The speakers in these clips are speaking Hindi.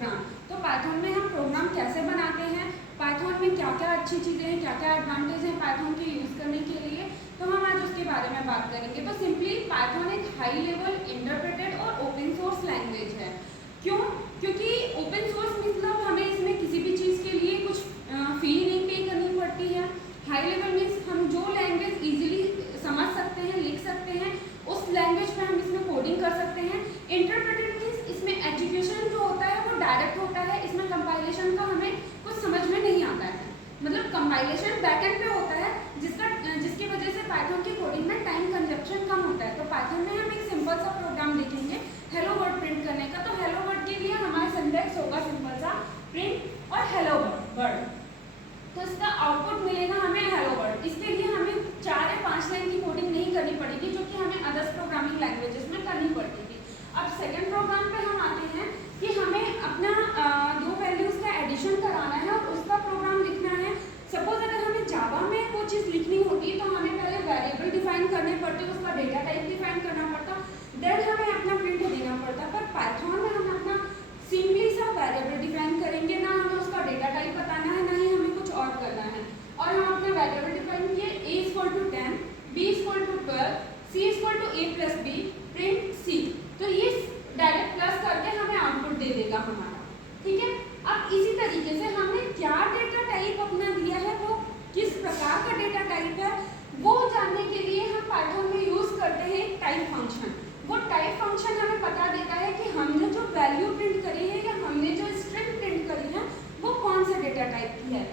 प्रोग्राम। तो पाइथन में हम प्रोग्राम कैसे बनाते हैं, पाइथन में क्या क्या अच्छी चीज़ें हैं, क्या क्या एडवांटेज हैं पाइथन के यूज़ करने के लिए, तो हम आज उसके बारे में बात करेंगे। तो सिंपली पाइथन एक हाई लेवल इंटरप्रेटेड और ओपन सोर्स लैंग्वेज है। क्यों? क्योंकि ओपन सोर्स मतलब हमें इसमें किसी भी चीज़ के लिए कुछ फी नहीं पे करनी पड़ती है। हाई लेवल मीन्स हम जो लैंग्वेज इजीली समझ सकते हैं, लिख सकते हैं, उस लैंग्वेज में हम इसमें कोडिंग कर सकते हैं। इंटरप्रेटेड मीन्स इसमें एजुकेशन जो होता है वो डायरेक्ट होता है, इसमें कंपाइलेशन का हमें कुछ समझ में नहीं आता है, मतलब कंपाइलेशन बैकएंड पे होता है, जिसकी वजह से पाइथन की कोडिंग में टाइम कंजप्शन कम होता है। तो पाइथन में हम एक सिंपल सा प्रोग्राम देखेंगे हेलो वर्ड प्रिंट करने का। तो हेलो वर्ड के लिए हमारा सिंटैक्स होगा सिंपल सा प्रिंट और हेलो वर्ड, तो इसका आउटपुट मिलेगा हमें हेलो वर्ड। इसके लिए हमें 4 या 5 लाइन की कोडिंग नहीं करनी पड़ेगी, जो कि हमें अदर्स प्रोग्रामिंग लैंग्वेजेस में करनी पड़ती थी। अब सेकंड प्रोग्राम पे हम आते हैं कि हमें अपना दो वैल्यूज का एडिशन कराना है और उसका प्रोग्राम लिखना है। सपोज अगर हमें जावा में वो चीज़ लिखनी होती तो हमें पहले वेरिएबल डिफाइन करने पड़ते, उसका डेटा टाइप डिफाइन करना पड़ता, देन हमें अपना प्रिंट देना पड़ता। पर पाइथन में हम अपना सिंपली सा वेरिएबल डिफाइन करेंगे, ना हमें उसका डेटा टाइप बताना है, ना ही हमें कुछ और करना है। और हम अपने वेरिएबल डिफाइन किए a = 10, b = 12, c = a + b, print c। तो ये डायरेक्ट प्लस करके हमें आउटपुट दे देगा हमारा, ठीक है। अब इसी तरीके से हमने क्या डेटा टाइप अपना दिया है, वो किस प्रकार का डेटा टाइप है, वो जानने के लिए हम पाइथन में यूज करते हैं एक टाइप फंक्शन। वो टाइप फंक्शन हमें बता देता है कि हमने जो वैल्यू प्रिंट करी है या हमने जो स्ट्रिंग प्रिंट करी है वो कौन से डेटा टाइप की है।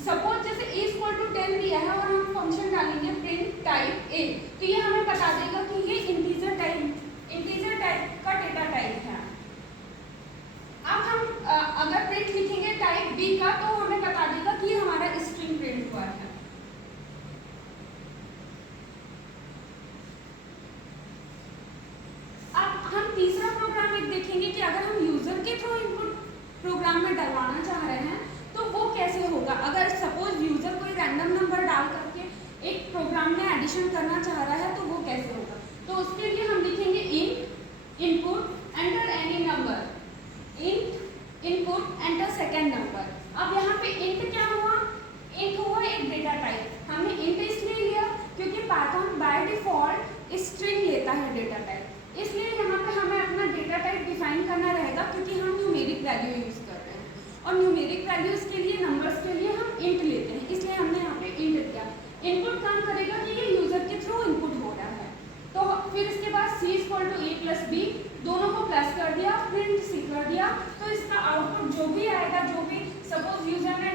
सपोज जैसे a = 10 दिया है और हम फंक्शन डालेंगे प्रिंट टाइप a, तो ये हमें बता देगा कि ये इंटीजर टाइप का डेटा टाइप है। अब हम अगर प्रिंट लिखेंगे टाइप b का, तो हमें बता देगा कि ये हमारा स्ट्रिंग प्रिंट हुआ है। हम तीसरा प्रोग्राम एक देखेंगे कि अगर हम यूजर के थ्रू इनपुट प्रोग्राम में डलवाना चाह रहे हैं तो वो कैसे होगा। अगर सपोज यूजर कोई रैंडम नंबर डाल करके एक प्रोग्राम में एडिशन करना चाह रहा है तो वो कैसे होगा। तो उसके लिए हम लिखेंगे int input enter any number, int input enter second number. अब यहाँ पे इंट क्या हुआ, इंट हुआ एक डेटा टाइप। हमने इंट इसलिए लिया क्योंकि पाइथन बाय डिफॉल्ट स्ट्रिंग लेता है डेटा टाइप, इसलिए यहाँ पे हमें अपना डेटा टाइप डिफाइन करना रहेगा, क्योंकि हम न्यूमेरिक वैल्यू यूज कर रहे हैं और न्यूमेरिक वैल्यूज के लिए नंबर्स के लिए हम इंट लेते हैं, इसलिए हमने यहाँ पे इंट दिया। इनपुट काम करेगा कि ये यूजर के थ्रू इनपुट हो रहा है। तो फिर इसके बाद c = a + b, दोनों को प्लस कर दिया, प्रिंट c कर दिया। तो इसका आउटपुट जो भी आएगा, जो भी सपोज यूजर ने